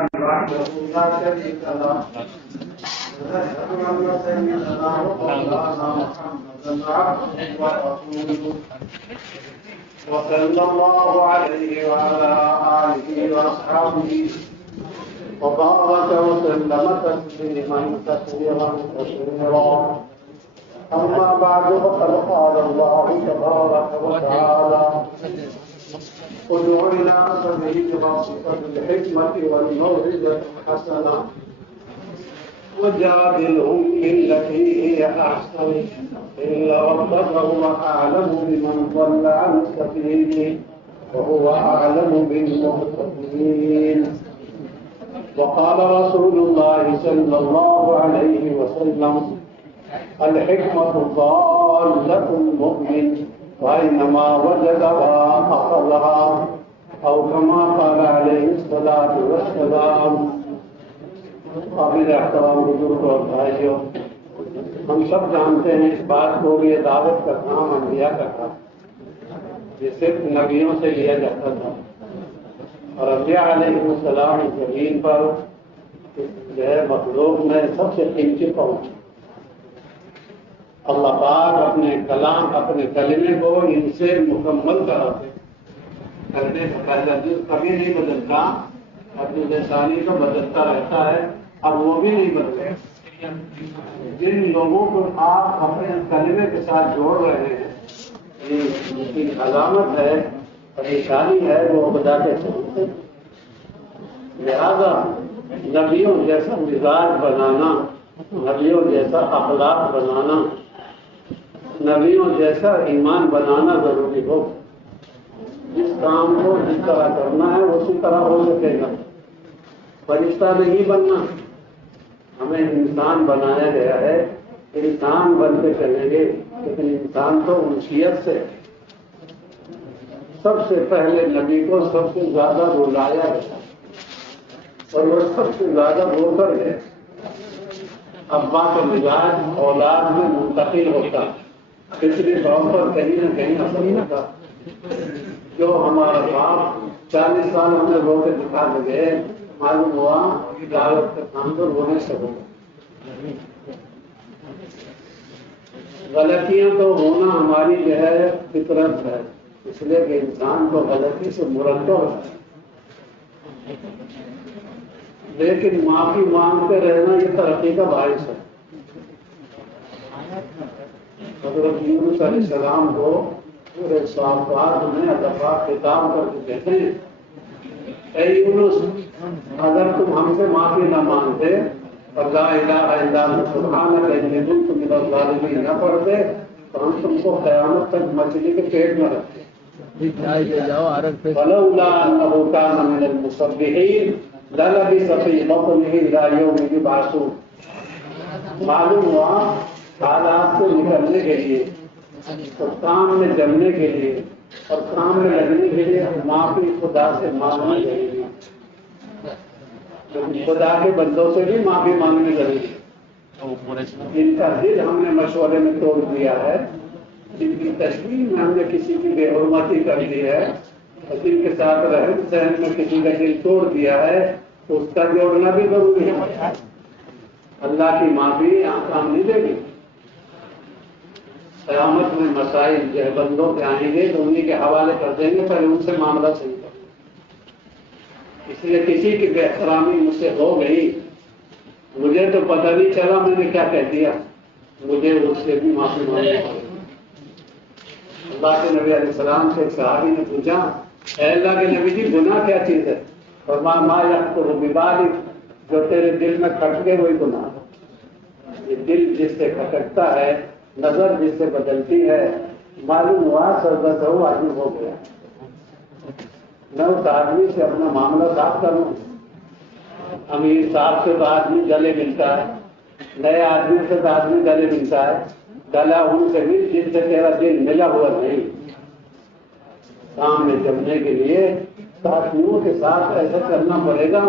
وحده لا شريك له ونشهد أن سيدنا ومولانا محمدا عبده ورسوله وصلى الله عليه وعلى آله وأصحابه وبارك وسلم تسليما كثيرا كثيرا. أما بعد فقد قال الله تبارك وتعالى ادع إلى سبيل ربك بالحكمة والموعظة الحسنة وجادلهم بالتي هي أحسن إن ربك هو أعلم بمن ضل عن سبيله وهو أعلم بالمهتدين. وقال رسول الله صلى الله عليه وسلم الحكمة ضالة المؤمن وأينما وجدها أخذها أو كما قال عليه الصلاة والسلام. قابل احترام بزرگ اور بھائیوں، ہم سب جانتے ہیں اس بات کو یہ دعوت کا کام انبیاء کا تھا، یہ صرف نبیوں سے لیا جاتا تھا. اور انبیاء علیہ السلام زمین پر جو ہے مخلوق میں سب سے قیمتی قوم. اللہ پاک اپنے کلام اپنے کلمے کو ان سے مکمل کراتے کرنے کا پہلا دل کبھی نہیں بدلتا، اپنی لسانی تو بدلتا رہتا ہے، اب وہ بھی نہیں بدلے. جن لوگوں کو آپ اپنے کلمے کے ساتھ جوڑ رہے ہیں یہ اس کی علامت ہے، پریشانی ہے، وہ خدا کے سامنے. لہذا نبیوں جیسا مزاج بنانا، نبیوں جیسا اخلاق بنانا، نبیوں جیسا ایمان بنانا ضروری ہو. جس کام کو جس طرح کرنا ہے اسی طرح ہو سکے گا. فرشتہ نہیں بننا، ہمیں انسان بنایا گیا ہے، انسان بن کے چلیں گے. لیکن انسان تو انسیت سے سب سے پہلے نبی کو سب سے زیادہ بلایا گیا اور وہ سب سے زیادہ بول کر گئے. ابا کا مزاج اولاد میں منتقل ہوتا، پچھلے طور پر کہیں نہ کہیں اثر ہوتا. جو ہمارا باپ 40 سال ہمیں رو کے دکھا دے، معلوم ہوا کہ دعوت کا کام پر ہونے سے ہوگا. غلطیاں تو ہونا ہماری جو ہے فطرت ہے، اس لیے کہ انسان کو غلطی سے مرتب ہے. لیکن معافی مانگتے رہنا یہ ترقی کا باعث ہے. حضرت یونس علیہ السلام کو پورے صافات میں دفعہ خطاب کر کے کہتے ہیں اے یونس، اگر تم ہم سے معافی نہ مانگتے اور لا الہ الا انت سبحانک انی کنت من الظالمین نہ پڑھتے تو ہم تم کو قیامت تک مچھلی کے پیٹ میں رکھتے. فلولا انہ کان من المسبحین للبث فی بطنہ الی یوم یبعثون. معلوم ہوا حالات سے نکلنے کے لیے اور کام میں جمنے کے لیے اور کام میں لگنے کے لیے معافی خدا سے مانگنا ضروری ہے. خدا کے بندوں سے بھی معافی مانگنی ضروری ہے. جن کا دل ہم نے مشورے میں توڑ دیا ہے، جن کی تشکیل میں ہم نے کسی کی بے حرمتی کر دی ہے اور جن کے ساتھ رہن سہن میں کسی کا دل توڑ دیا ہے، تو اس کا جوڑنا بھی ضروری ہے. اللہ کی معافی آسان نہیں دے گی. قیامت میں مسائل جو بندوں کے آئیں گے تو انہیں کے حوالے کر دیں گے، پہلے ان سے معاملہ صحیح کر. اس لیے کسی کی بے احترامی مجھ سے ہو گئی، مجھے تو پتہ نہیں چلا میں نے کیا کہہ دیا، مجھے اس سے بھی معافی مانگنی پڑے. اللہ کے نبی علیہ السلام سے ایک صحابی نے پوچھا اے اللہ کے نبی جی گناہ کیا چیز ہے؟ فرمایا ما یخطر ببالک، جو تیرے دل میں کھٹ گئے وہی گناہ. یہ دل جس سے کھٹکتا ہے، نظر جس سے بدلتی ہے، معلوم ہوا سربت ہو آدمی ہو گیا. میں اس آدمی سے اپنا معاملہ صاف کروں. امیر صاحب سے تو آدمی گلے ملتا ہے، نئے آدمی سے تو آدمی گلے ملتا ہے. گلا ان سے مل جن سے تیرا دل ملا ہوا نہیں. کام میں جمنے کے لیے ساتھیوں کے ساتھ ایسا کرنا پڑے گا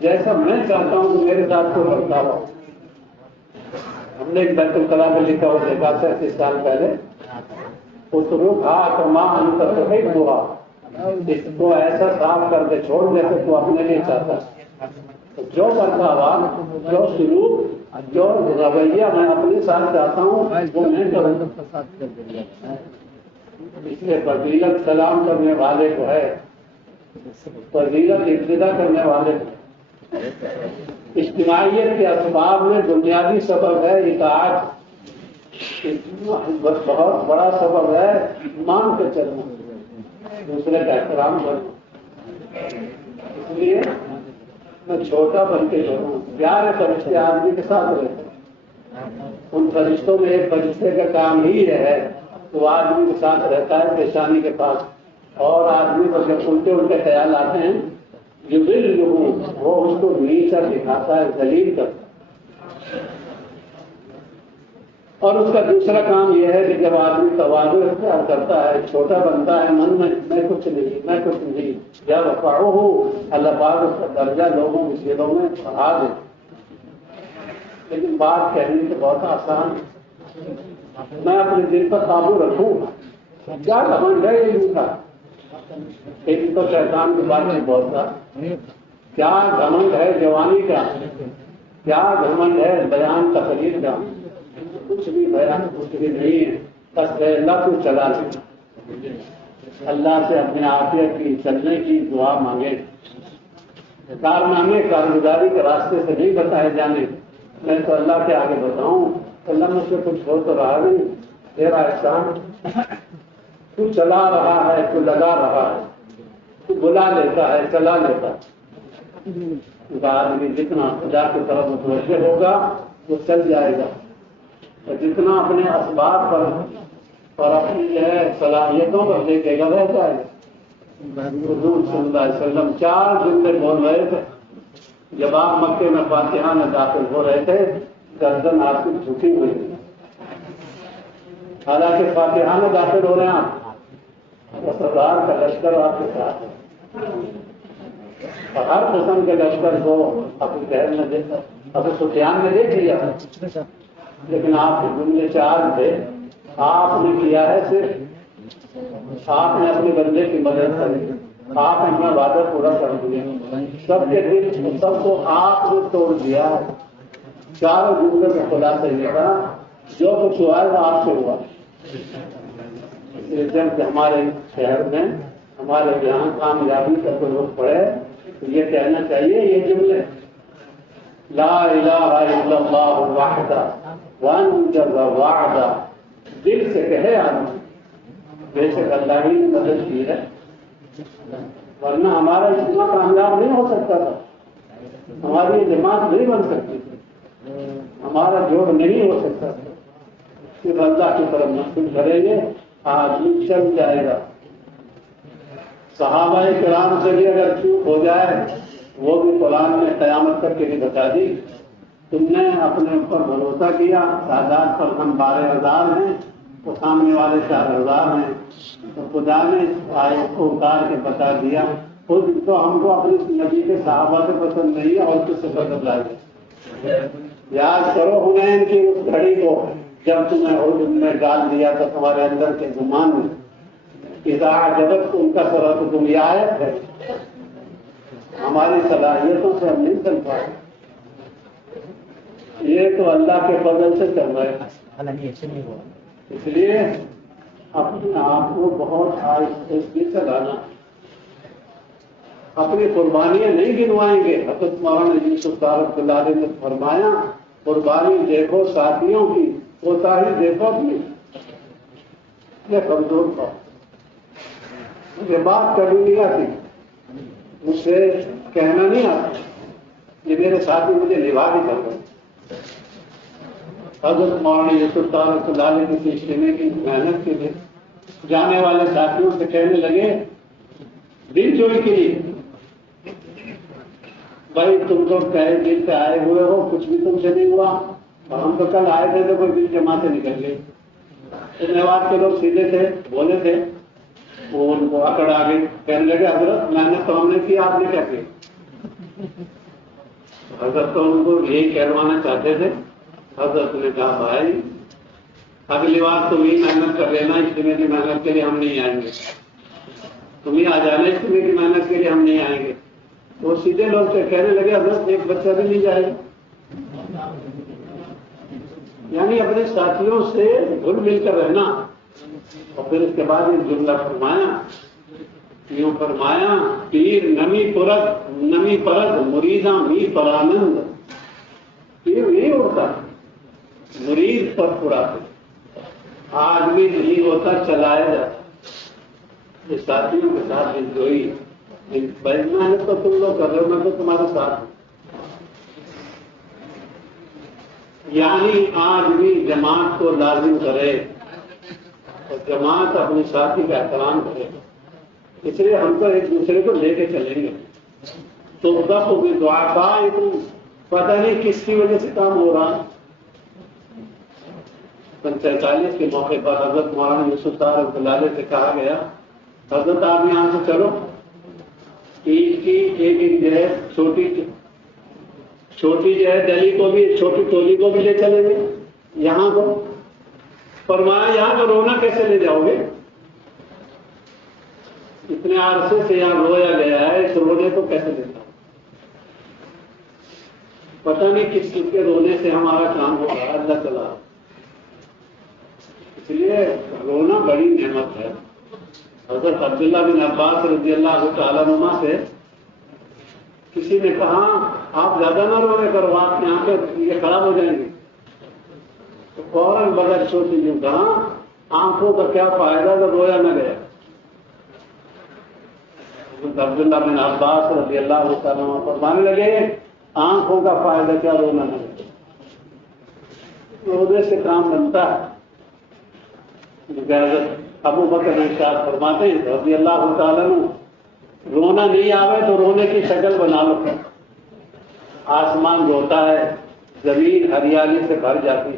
جیسا میں چاہتا ہوں کہ میرے ساتھ کو کرتا ہو. ہم نے ایک بیت الخلا میں لکھا ہوا دیکھا 37 سال پہلے، اس کو ایسا صاف کر دے، چھوڑ دے تو اپنے لیے چاہتا ہے. تو جو برتاوا، جو سلوک، جو رویہ میں اپنے ساتھ چاہتا ہوں وہ میں کروں. اس لیے فضیلت سلام کرنے والے کو ہے، فضیلت ابتدا کرنے والے کو. اجتماعیت کے اسباب میں بنیادی سبب ہے اطاعت، بہت بڑا سبب ہے مان کے چلنا، دوسرے کا احترام کرنا. اس لیے میں چھوٹا بن کے چلوں. پیارے فرشتے آدمی کے ساتھ رہتے ہیں، ان فرشتوں میں ایک فرشتے کا کام ہی ہے تو آدمی کے ساتھ رہتا ہے پیشانی کے پاس، اور آدمی کو جب الٹے خیال آتے ہیں جو دل وہ اس کو نیچا دکھاتا ہے، ذلیل کرتا ہے. اور اس کا دوسرا کام یہ ہے کہ جب آدمی تواضع اختیار کرتا ہے، چھوٹا بنتا ہے من میں کچھ نہیں، میں کچھ نہیں، جب وقاؤ ہو اللہ پاک اس کا درجہ لوگوں مصیبتوں میں بڑھا دے. لیکن بات کہنے تو بہت آسان ہے، میں اپنے دل پر قابو رکھوں. کیا گھمنڈ ہے یہ ان کا؟ ایک تو شیطان کی بات نہیں بولتا. کیا گھمنڈ ہے جوانی کا، کیا گھمنڈ ہے بیان تقریر کا؟ کچھ بھی بیان کچھ بھی نہیں ہے. بس اللہ کو چلا لے، اللہ سے اپنے عافیت کی چلنے کی دعا مانگے. کارنامے کارگزاری کے راستے سے نہیں بتائے جانے. میں تو اللہ کے آگے بتاؤں اللہ مجھ سے کچھ ہو تو رہا نہیں، تیرا احسان. تو چلا رہا ہے، تو لگا رہا ہے، تو بلا لیتا ہے، چلا لیتا ہے. آدمی جتنا خدا کی طرف متوجہ ہوگا وہ چل جائے گا، اور جتنا اپنے اسباب پر اور اپنی جو ہے صلاحیتوں پر دیکھے گا رہ جائے گا. حضور صلی اللہ علیہ وسلم 4 جملے بول رہے تھے جب آپ مکے میں فاتحہ میں داخل ہو رہے تھے، گردن آپ کی جھکی ہوئی. حالانکہ فاتحہ میں داخل ہو رہے ہیں آپ، 10,000 کا لشکر آپ کے ساتھ ہے، اور ہر قسم کے لشکر کو ابو جہل نے دیکھا، ابو سفیان نے دیکھ لیا، لیکن آپ کے جملے 4 تھے. آپ نے کیا ہے صرف آپ نے اپنے بندے کی مدد کری، آپ نے اپنا وعدہ پورا کر دیا، سب کے دل سب کو آپ نے توڑ دیا. 4 جملے کا خلاصہ یہ تھا جو کچھ ہوا ہے وہ آپ سے ہوا. جب ہمارے شہر میں ہمارے یہاں کامیابی کا کوئی لوگ پڑھے تو یہ کہنا چاہیے یہ جملے لا الہ الا اللہ وحدہ وانجز وعدہ. دل سے کہے آدمی، بے شک اللہ ہی نے مدد کی ہے، ورنہ ہمارا اتنا کامیاب نہیں ہو سکتا تھا، ہماری جماعت نہیں بن سکتی تھی، ہمارا جوڑ نہیں ہو سکتا تھا. صرف اللہ کی طرف مشغول کریں گے آدمی چل جائے گا. صحابہ کرام سے بھی اگر چوک ہو جائے وہ بھی قرآن میں قیامت کر کے بھی بتا دی. تم نے اپنے اوپر بھروسہ کیا، تعداد پر ہم 12,000 ہیں، تو سامنے والے 4,000 ہیں، تو خدا نے آیت کو اتار کے بتا دیا. خود تو ہم کو اپنی نبی کے صحابہ سے پسند نہیں ہے اور کس سے پسند لائے. یاد کرو حنین کی اس گھڑی کو جب تمہیں حضور میں ڈال دیا تو تمہارے اندر کے گمان میں اذا جبت ان کا سرا تو تم یہ آیت ہے. ہماری صلاحیتوں سے ہم نہیں چل پائے، یہ تو اللہ کے فضل سے چل رہے ہیں. اس لیے اپنے آپ کو بہت آہستگی سے لانا. اپنی قربانیاں نہیں گنوائیں گے. حضرت مولانا یوسف رحمۃ اللہ علیہ نے فرمایا قربانی دیکھو ساتھیوں کی، کوتاہی دیکھو اپنی. یہ کمزور تھا، مجھے بات کبھی نہیں آتی، مجھ سے کہنا نہیں آتا، یہ میرے ساتھی مجھے نبھا بھی کر رہے. حضرت مولانا یوسف رحمۃ اللہ علیہ کی پیش لینے کی محنت کے لیے جانے والے ساتھیوں سے کہنے لگے دل چوری کے لیے بھائی تم تو کہے دل سے آئے ہوئے ہو، کچھ بھی تم سے نہیں ہوا، اور ہم تو کل آئے تھے تو کوئی دل جمع سے نکل گئے. میوات کے لوگ سیدھے تھے، بولے تھے، وہ ان کو اکڑ آ گئی. کہنے لگے حضرت محنت تو ہم نے کی، آپ نے کیا کی؟ حضرت تو ان کو یہی کہلوانا چاہتے تھے. حضرت نے کہا بھائی اگلی بار تم ہی محنت کر لینا، اجتماع کی محنت کے لیے ہم نہیں آئیں گے. تم ہی آ جانا، اجتماع کی محنت کے لیے ہم نہیں آئیں گے. وہ سیدھے لوگ سے کہنے لگے حضرت ایک بچہ بھی نہیں جائے گا. یعنی اپنے ساتھیوں سے گھل مل کر رہنا. اور پھر اس کے بعد ایک جملہ فرمایا، یوں فرمایا، پیر نمی پرد مریداں می پرانند. پیر نہیں ہوتا، مرید پر پراتے. آدمی نہیں ہوتا، چلایا جاتا. یہ ساتھیوں کے ساتھ انجوئی محنت تو تم لوگ کر رہے ہو، میں تو تمہارے ساتھ ہوں. یعنی آدمی جماعت کو لازم کرے اور جماعت اپنے ساتھی کا احترام کرے. اس لیے ہم تو ایک دوسرے کو لے کے چلیں گے. تو دف بھی دعا کا پتہ نہیں کس کی وجہ سے کام ہو رہا. 47 کے موقع پر حضرت مولانا یوسف صاحب رحمۃ اللہ علیہ سے کہا گیا، حضرت آپ یہاں سے چلو، عید کی ایک جو ہے چھوٹی جو ہے دلی کو بھی، چھوٹی ٹولی کو بھی لے چلیں گے. یہاں کو فرمایا یہاں کو رونا کیسے لے جاؤ گے؟ اتنے عرصے سے یہاں رویا گیا ہے، اس رونے کو کیسے لے جاؤ؟ پتہ نہیں کس چیز کے رونے سے ہمارا کام ہوگا. اللہ تعالیٰ. اس لیے رونا بڑی نعمت ہے. حضرت عبداللہ بن عباس رضی اللہ تعالیٰ عنہ سے کسی نے کہا آپ زیادہ نہ رونے کرو، آپ یہاں پہ یہ خراب ہو جائیں گے. تو فوراً بغیر سوچے یوں کہا آنکھوں کا کیا فائدہ جب رویا نہ گیا. حضرت عبداللہ بن عباس رضی اللہ تعالیٰ عنہ فرمانے لگے آنکھوں کا فائدہ کیا، رونا نہ گیا. رونے سے کام بنتا ہے. حضرت ابو بکر ارشاد فرماتے ہیں رضی اللہ تعالیٰ عنہ، رونا نہیں آوے تو رونے کی شکل بنا لو. آسمان روتا ہے، زمین ہریالی سے بھر جاتی،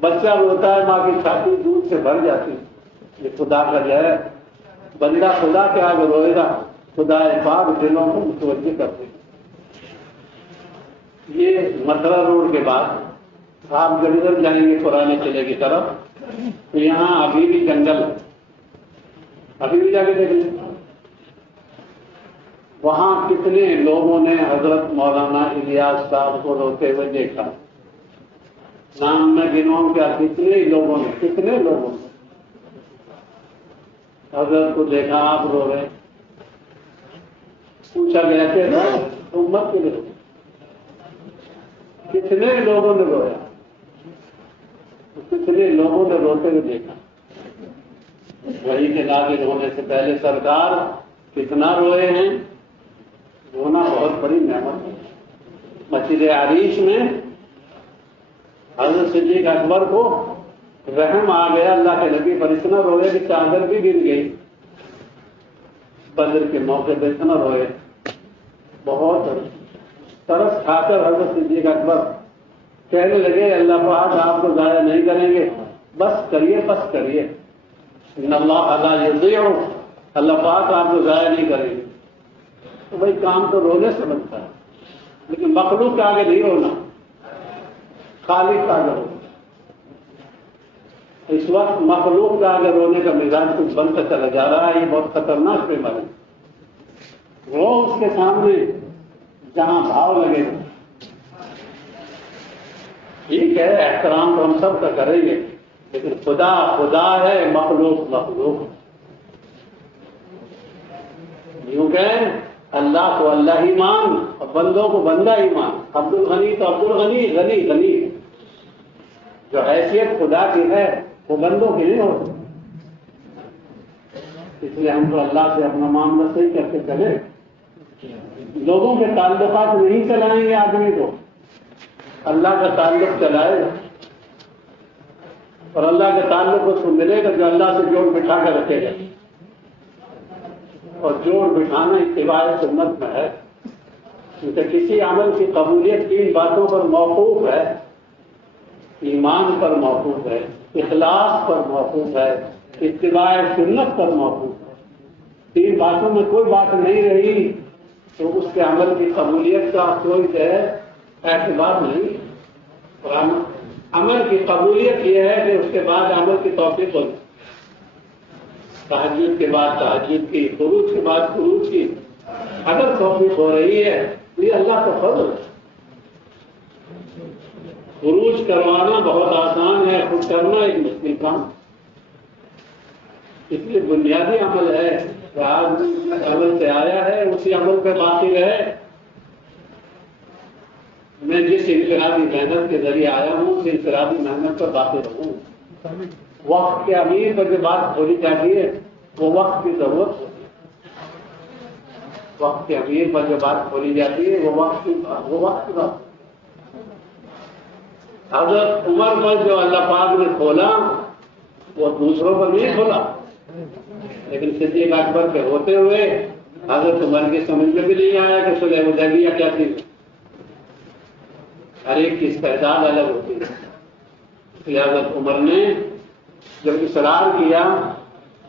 بچہ روتا ہے، ماں کی چھاتی دودھ سے بھر جاتی. یہ خدا کا جو ہے بندہ خدا کے آگے روئے گا، خدا پاک دلوں کو متوجہ کرتے. یہ متھرا روڈ کے بعد آپ جب جائیں گے پرانے قلعے کی طرف تو یہاں ابھی بھی جنگل ہے. ابھی بھی جا کے دیکھ لیں وہاں کتنے لوگوں نے حضرت مولانا الیاس صاحب کو روتے ہوئے دیکھا. نام میں گنوں کیا کتنے لوگوں نے حضرت کو دیکھا آپ رو رہے. پوچھا گیا کہ امت کے لیے کتنے لوگوں نے رویا، کتنے لوگوں نے روتے ہوئے دیکھا. وہی کے نازل ہونے سے پہلے سرکار کتنا روئے ہیں. رونا بہت بڑی نعمت ہے. مسجد عریش میں حضرت صدیق اکبر کو رحم آ گیا اللہ کے نبی پر، اتنا روئے کہ چادر بھی گر گئی. بدر کے موقع پہ اتنا روئے، بہت ترس کھا کر حضرت صدیق اکبر کہنے لگے اللہ پاک آپ کو ضائع نہیں کریں گے، بس کریے. ان اللہ لا یضیع، اللہ پاک آپ کو ضائع نہیں کریں گے. تو بھائی کام تو رونے سے بنتا ہے، لیکن مخلوق کے آگے نہیں رونا، خالق کا آگے رونا. اس وقت مخلوق کا آگے رونے کا مزاج کچھ بنتا چلا جا رہا ہے. یہ بہت خطرناک بیماری ہے. رو اس کے سامنے جہاں بھاؤ لگے گا. ٹھیک ہے احترام تو ہم سب کا کریں گے، لیکن خدا ہے، مخلوق. یوں کہیں اللہ کو اللہ ہی مان اور بندوں کو بندہ ہی مان. عبد الغنی تو عبد الغنی، غنی. جو حیثیت خدا کی ہے وہ بندوں کی نہیں ہوتی. اس لیے ہم تو اللہ سے اپنا معاملہ صحیح کر کے چلے. لوگوں کے تعلقات نہیں چلائیں گے آدمی کو، اللہ کا تعلق چلائے گا. اور اللہ کا تعلق اس کو ملے گا جو اللہ سے جوڑ بٹھا کر رکھے گا. اور جوڑ بٹھانا اتباع سنت میں ہے. کیونکہ کسی عمل کی قبولیت 3 باتوں پر موقوف ہے. ایمان پر موقوف ہے، اخلاص پر موقوف ہے، اتباع سنت پر موقوف ہے. 3 باتوں میں کوئی بات نہیں رہی تو اس کے عمل کی قبولیت کا کوئی جو ہے اعتبار نہیں. اور عمل کی قبولیت یہ ہے کہ اس کے بعد عمل کی توفیق ہوتی. تہجد کے بعد تہجد کی، خروج کے بعد خروج کی. اگر توفیق ہو رہی ہے تو یہ اللہ کا فضل ہے۔ خروج کروانا بہت آسان ہے، خود کرنا ایک مشکل کام۔ اس لیے بنیادی عمل ہے کہ آج عمل سے آیا ہے اسی عمل پہ باقی رہے۔ میں جس انفرادی محنت کے ذریعے آیا ہوں اس انفرادی محنت پر باقی رہوں۔ وقت کے امیر پر جو بات کھولی جاتی ہے وہ وقت کی ضرورت ہوتی ہے۔ وقت کے امیر پر جو بات کھولی جاتی ہے وہ وقت کی بات۔ حضرت عمر پر جو اللہ پاک نے کھولا وہ دوسروں پر نہیں کھولا، لیکن صدیق اکبر کے ہوتے ہوئے حضرت عمر کی سمجھ میں بھی نہیں آیا کہ صلح حدیبیہ کیا تھی۔ ہر ایک کی استعداد الگ ہوتی ہے۔ اس لیے حضرت عمر نے جب اصرار کیا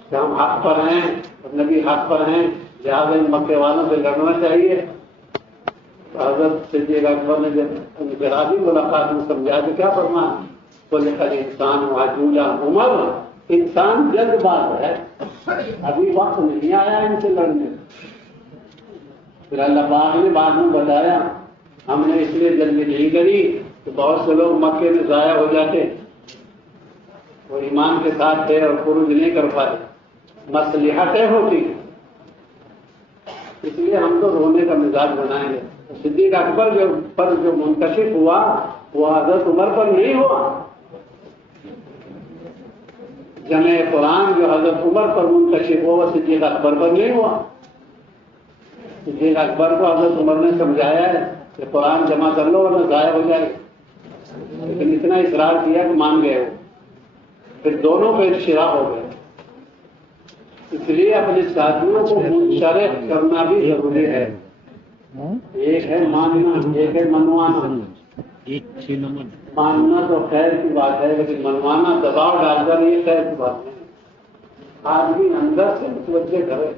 کہ ہم حق پر ہیں اور نبی حق پر ہیں لہٰذا مکے والوں سے لڑنا چاہیے، تو حضرت صدیق اکبر نے جب انفرادی ملاقات میں سمجھا کہ کیا فرمایا، تو لکھا انسان عجولا عمر، انسان جلد باز ہے، ابھی وقت نہیں آیا ان سے لڑنے۔ پھر اللہ پاک نے بعد میں بتایا ہم نے اس لیے جلدی نہیں کری کہ بہت سے لوگ مکے میں ضائع ہو جاتے، وہ ایمان کے ساتھ تھے اور خروج نہیں کر پاتے، مصلحتیں ہوتی ہیں، اس لیے ہم تو رونے کا مزاج بنائیں گے۔ صدیق اکبر پر جو منکشف ہوا وہ حضرت عمر پر نہیں ہوا۔ جمع قرآن جو حضرت عمر پر منکشف ہوا وہ صدیق اکبر پر نہیں ہوا۔ صدیق اکبر کو حضرت عمر نے سمجھایا ہے کہ قرآن جمع کر لو ورنہ ضائع ہو جائے، لیکن اتنا اصرار کیا کہ مان گئے وہ، پھر دونوں پہ انشراح ہو گئے۔ اس لیے اپنے ساتھیوں کو منشرح کرنا بھی ضروری ہے۔ ایک ہے ماننا، ایک ہے منوانا۔ ماننا تو خیر کی بات ہے لیکن منوانا دباؤ ڈال کر یہ خیر کی بات نہیں۔ آدمی اندر سے متوجہ کرے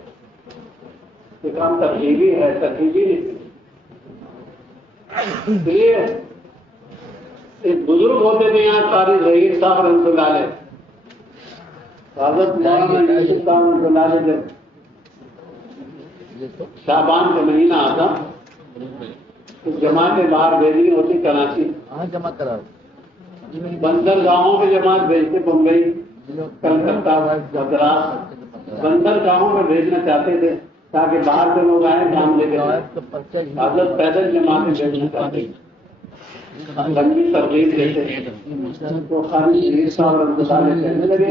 کہ کام ترغیبی ہے، ترغیبی نہیں۔ اس لیے ایک بزرگ ہوتے تھے یہاں قاری ظہیر صاحب رحمۃ اللہ علیہ، حضرت مولانا یوسف صاحب رحمۃ اللہ علیہ جب شعبان کا مہینہ آتا تو جماعتیں باہر بھیجنی ہوتی کراچی، جمع کرا بندر گاؤں میں جماعت بھیجتے، بمبئی، کلکتہ، مدراس، بندر گاؤں میں بھیجنا چاہتے تھے تاکہ باہر سے لوگ آئیں کام لے کے جائیں۔ حضرت پیدل جماعتیں بھیجنا چاہتے ہیں، لمبی ترغیب دیتے تو خالی ظہیر صاحب رحمۃ اللہ علیہ کہنے لگے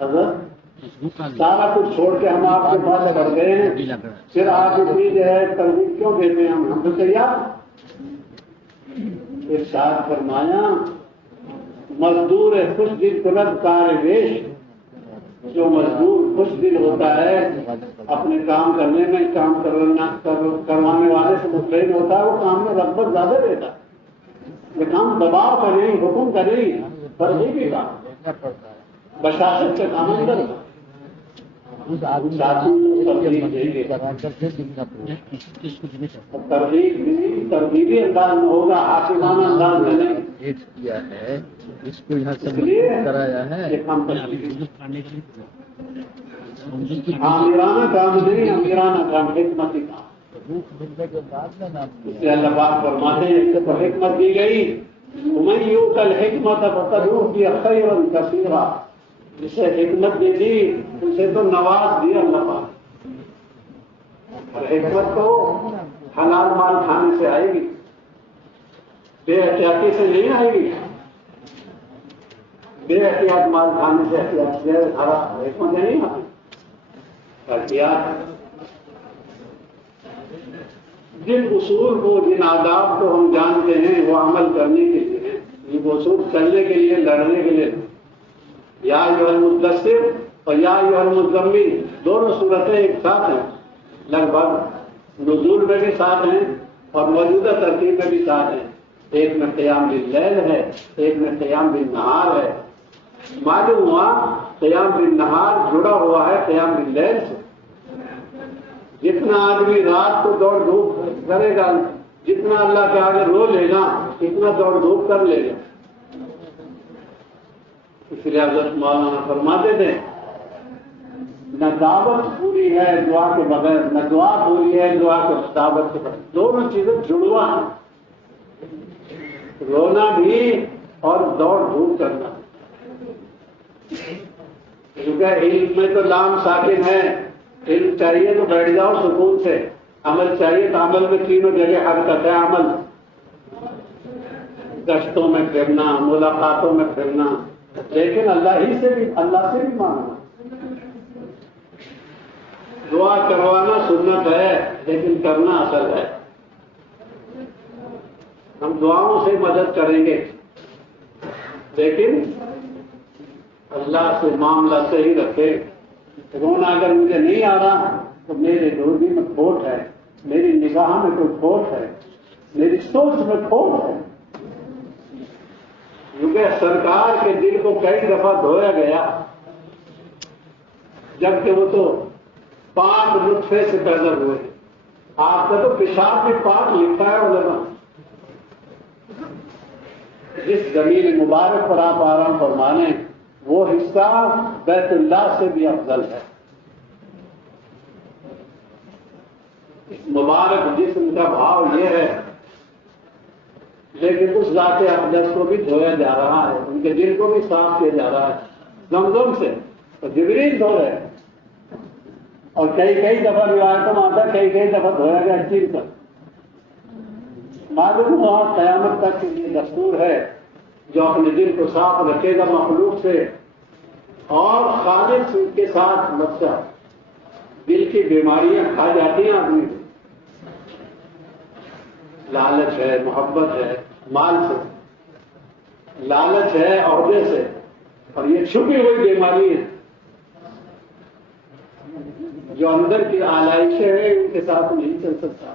حضرت سارا کچھ چھوڑ کے ہم آپ کے پاس بڑھ گئے ہیں، پھر آپ اتنی جو ہے ترغیب کیوں دیتے ہیں؟ ہم تو تیار۔ ارشاد فرمایا مزدور خوش دل کند کار ویش، جو مزدور خوش دل ہوتا ہے اپنے کام کرنے میں، کام کروانے والے سے مطمئن ہوتا ہے، وہ کام میں رغبت زیادہ دیتا ہے۔ یہ کام دباؤ کا نہیں، حکم کا نہیں، ترغیبی کا، بشاشت کا کام اندر کا۔ ترغیبی انداز میں ہوگا، حاکمانہ انداز میں نہیں۔ کیا ہے اس کو یہاں سے کرایا ہے، آمرانہ کام نہیں، امیرانہ کام، حکمتی کام۔ اس سے اللہ پاک فرماتے ہیں اس سے تو حکمت دی گئی، وَمَن يُؤْتَ الْحِكْمَةَ فَقَدْ أُوتِيَ خَيْرًا كَثِيرًا، جسے حکمت دے دی اسے تو نواز دیا اللہ پاک۔ اور حکمت تو حلال مال کھانے سے آئے گی، بے احتیاطی سے نہیں آئے گی۔ بے احتیاط مال کھانے سے حکمت نہیں آتی۔ احتیاط جن اصول کو، جن آداب کو ہم جانتے ہیں وہ عمل کرنے کے لیے ہیں، یہ اصول چلنے کے لیے، لڑنے کے لیے۔ یا ایھا المدثر اور یا ایھا المزمل دونوں صورتیں ایک ساتھ ہیں، لگ بھگ نزول میں بھی ساتھ ہیں اور موجودہ ترتیب میں بھی ساتھ ہیں۔ ایک میں قیام باللیل ہے، ایک میں قیام بالنہار ہے۔ معلوم ہوا قیام بالنہار جڑا ہوا ہے قیام باللیل سے۔ جتنا آدمی رات کو دوڑ دھوپ کرے گا، جتنا اللہ کے آگے رو لے گا، اتنا دوڑ دھوپ کر لے گا۔ اس لیے حضرت مولانا فرماتے تھے نہ دعوت پوری ہے دعا کے بغیر، نہ دعا پوری ہے دعا کے دعوت کے بغیر، دونوں چیزیں جڑوا ہیں، رونا بھی اور دوڑ دھوپ کرنا، کیونکہ علم میں تو لام ساکن ہے، علم چاہیے تو بیٹھ جاؤ سکون سے، عمل چاہیے تو عمل میں تینوں جگہ حرکت ہے، عمل گشتوں میں پھرنا، ملاقاتوں میں پھرنا، لیکن اللہ سے بھی مانگنا، دعا کروانا سنت ہے لیکن کرنا اصل ہے۔ ہم دعاؤں سے مدد کریں گے لیکن اللہ سے معاملہ صحیح رکھے۔ رونا اگر مجھے نہیں آ رہا تو میرے روزی میں کھوٹ ہے، میری نگاہ میں کوئی کھوٹ ہے، میری سوچ میں کھوٹ ہے، کیونکہ سرکار کے دل کو کئی دفعہ دھویا گیا، جبکہ وہ تو پاک نطفے سے پیدا ہوئے، آپ کا تو پیشاب بھی پاک لکھا ہے علماء۔ جس زمین مبارک پر آپ آرام فرمانے وہ حصہ بیت اللہ سے بھی افضل ہے۔ اس مبارک جسم کا بھاؤ یہ ہے، لیکن اس ذات اقدس کو بھی دھویا جا رہا ہے، ان کے دل کو بھی صاف کیا جا رہا ہے زمزم سے، اور جبریل دھو رہے ہیں، اور کئی دفعہ روایتوں میں آتا ہے کئی دفعہ دھویا گیا چیز پر۔ معلوم ہوا قیامت تک کے یہ دستور ہے، جو اپنے دل کو صاف رکھے گا مخلوق سے اور خالص کے ساتھ بچہ، دل کی بیماریاں کھا جاتی ہیں آدمی کو، لالچ ہے، محبت ہے مال سے، لالچ ہے عہدے سے، اور یہ چھپی ہوئی بیماری ہے جو اندر کی آلائشیں ہیں ان کے ساتھ نہیں چل سکتا،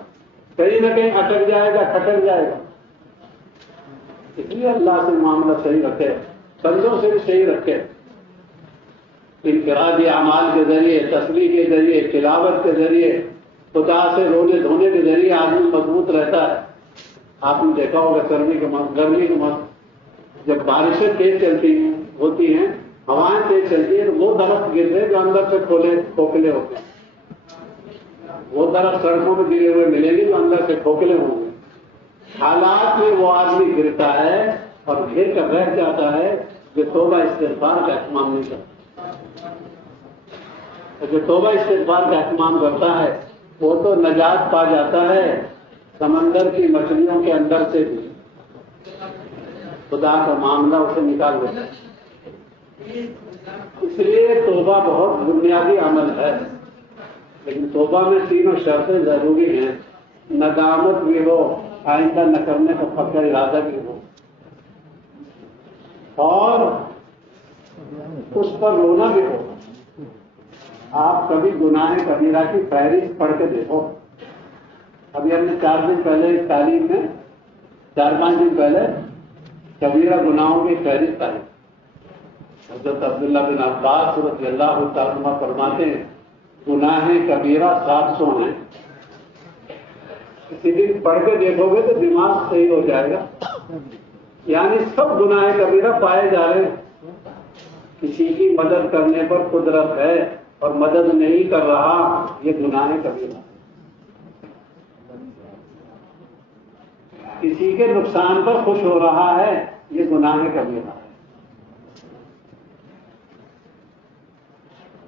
کہیں نہ کہیں اٹک جائے گا، کھٹک جائے گا۔ اس لیے اللہ سے معاملہ صحیح رکھے، بندوں سے بھی صحیح رکھے، انفرادی اعمال کے ذریعے، تسبیح کے ذریعے، تلاوت کے ذریعے، خدا سے رونے دھونے کے ذریعے آدمی مضبوط رہتا ہے۔ آپ نے دیکھا ہوگا گرمی کے موسم جب بارشیں تیز چلتی ہوتی ہیں، ہوائیں تیز چلتی ہیں، تو وہ درخت گرتے جو اندر سے کھوکھلے ہوتے ہیں، وہ درخت سڑکوں پہ گرے ہوئے ملیں گے جو اندر سے کھوکھلے ہوں گے۔ حالات میں وہ آدمی گرتا ہے اور گر کر رہ جاتا ہے جو توبہ استغفار کا اہتمام نہیں کرتا، جو توبہ استغفار کا اہتمام کرتا ہے وہ تو نجات پا جاتا ہے سمندر کی مچھلیوں کے اندر سے بھی، خدا کا معاملہ اسے نکال دیتا ہے۔ اس لیے توبہ بہت بنیادی عمل ہے، لیکن توبہ میں تینوں شرطیں ضروری ہیں، ندامت بھی ہو، آئندہ نہ کرنے کا پکا ارادہ بھی ہو، اور اس پر رونا بھی ہو۔ آپ کبھی گناہ کبیرہ کی فہرست پڑھ کے دیکھو۔ ابھی ہم نے 4 دن پہلے ایک تعلیم میں 4-5 دن پہلے کبیرہ گناہوں کی فہرست آئی۔ حضرت عبداللہ بن عباس رضی اللہ تعالیٰ عنہ فرماتے ہیں گناہ کبیرہ 700 ہیں، کسی دن پڑھ کے دیکھو گے تو دماغ صحیح ہو جائے گا، یعنی سب گناہ کبیرہ پائے جا رہے ہیں۔ کسی کی مدد کرنے پر قدرت ہے اور مدد نہیں کر رہا، یہ گناہ کبیرہ۔ کسی کے نقصان پر خوش ہو رہا ہے، یہ گناہ کبیرہ ہے۔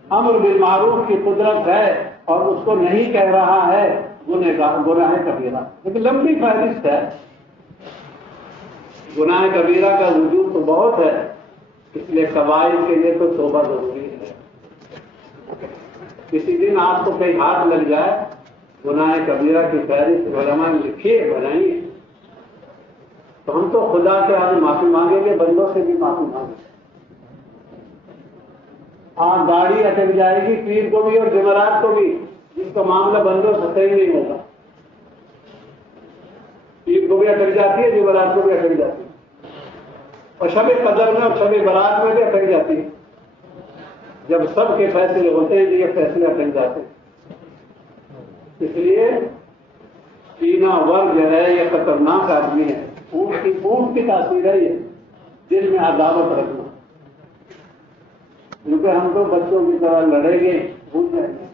امر بالمعروف کی قدرت ہے اور اس کو نہیں کہہ رہا ہے، گناہ کبیرہ۔ لیکن لمبی فہرست ہے، گناہ کبیرہ کا وجود تو بہت ہے، اس لیے قبائل کے لیے تو توبہ ضروری ہے۔ کسی دن آپ کو کہیں ہاتھ لگ جائے، گناہ کبیرہ کی فہرست علماء نے لکھی ہے، بنائی ہے، تو ہم تو خدا سے آج معافی مانگیں گے، بندوں سے بھی معافی مانگیں گے۔ ہاں گاڑی اٹک جائے گی پیر کو بھی اور جمعرات کو بھی، جس کا معاملہ بندوں سے صحیح نہیں ہوگا۔ پیر کو بھی اٹک جاتی ہے، جمعرات کو بھی اٹک جاتی ہے، اور شب قدر میں اور شب برات میں بھی اٹک جاتی ہے۔ جب سب کے فیصلے ہوتے ہیں تو یہ فیصلے اٹک جاتے ہیں۔ اس لیے سینہ ور جو ہے یہ خطرناک آدمی ہے، اونٹ کی تاثیر ہے یہ، دل میں عداوت رکھنا، کیونکہ ہم تو بچوں کی طرح لڑیں گے، بھول جائیں گے.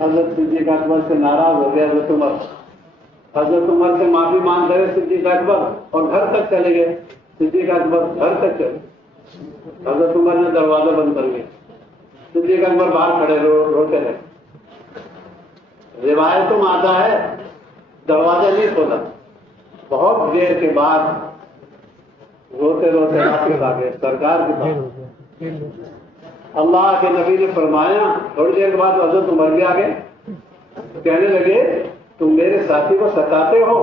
حضرت صدیق اکبر سے ناراض ہو گئے حضرت عمر. حضرت عمر سے معافی مانگ رہے صدیق اکبر اور گھر تک چلے گئے. صدیق اکبر گھر تک چلے. حضرت عمر نے دروازہ بند کر لیا. صدیق اکبر باہر کھڑے روتے رہے. روایتوں میں آتا ہے دروازہ نہیں کھولا. بہت دیر کے بعد روتے روتے واپس آ گئے سرکار کے پاس. اللہ کے نبی نے فرمایا, تھوڑی دیر کے بعد حضرت عمر بھی آ گئے. کہنے لگے تم میرے ساتھی کو ستاتے ہو.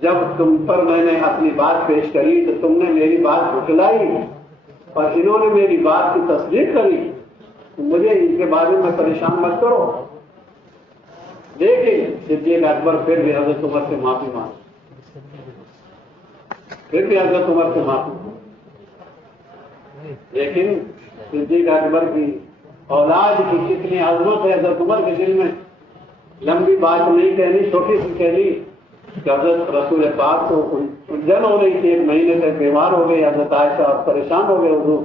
جب تم پر میں نے اپنی بات پیش کری تو تم نے میری بات جھٹلائی اور انہوں نے میری بات کی تصدیق کری. مجھے ان کے بارے میں پریشان مت کرو. لیکن صدیق اکبر پھر بھی حضرت عمر سے معافی مانگے. پھر بھی حضرت عمر سے معافی مانگے. لیکن صدیق اکبر کی اولاد کی کتنی عظمت ہے حضرت عمر کے دل میں. لمبی بات نہیں کہنی, چھوٹی سی کہنی کہ حضرت رسول پاک کو الجھن ہو رہی تھی. 1 مہینے تک بیمار ہو گئی حضرت عائشہ, پریشان ہو گئے. حضور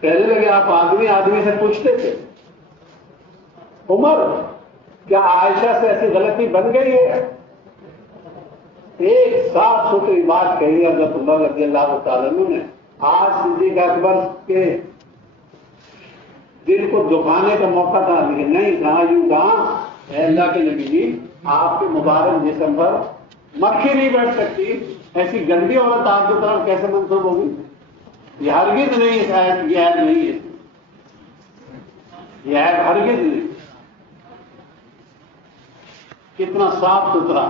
کہنے لگے آپ آدمی سے پوچھتے تھے عمر کیا عائشہ سے ایسی غلطی بن گئی ہے؟ ایک صاف ستھری بات کہی حضرت عمر رضی اللہ تعالیٰ عنہ نے. آج صدیق اکبر کے دل کو دکھانے کا موقع تھا, لیکن نہیں کہا. یوں کہا اے اللہ کے نبی جی, آپ کے مبارک جسم پر مکھی نہیں بیٹھ سکتی, ایسی گندی عورت آپ کی طرف کیسے منسوب ہوگی؟ یہ ہرگز نہیں ہے, یہ عیب نہیں ہے, یہ عیب ہرگز نہیں. کتنا صاف ستھرا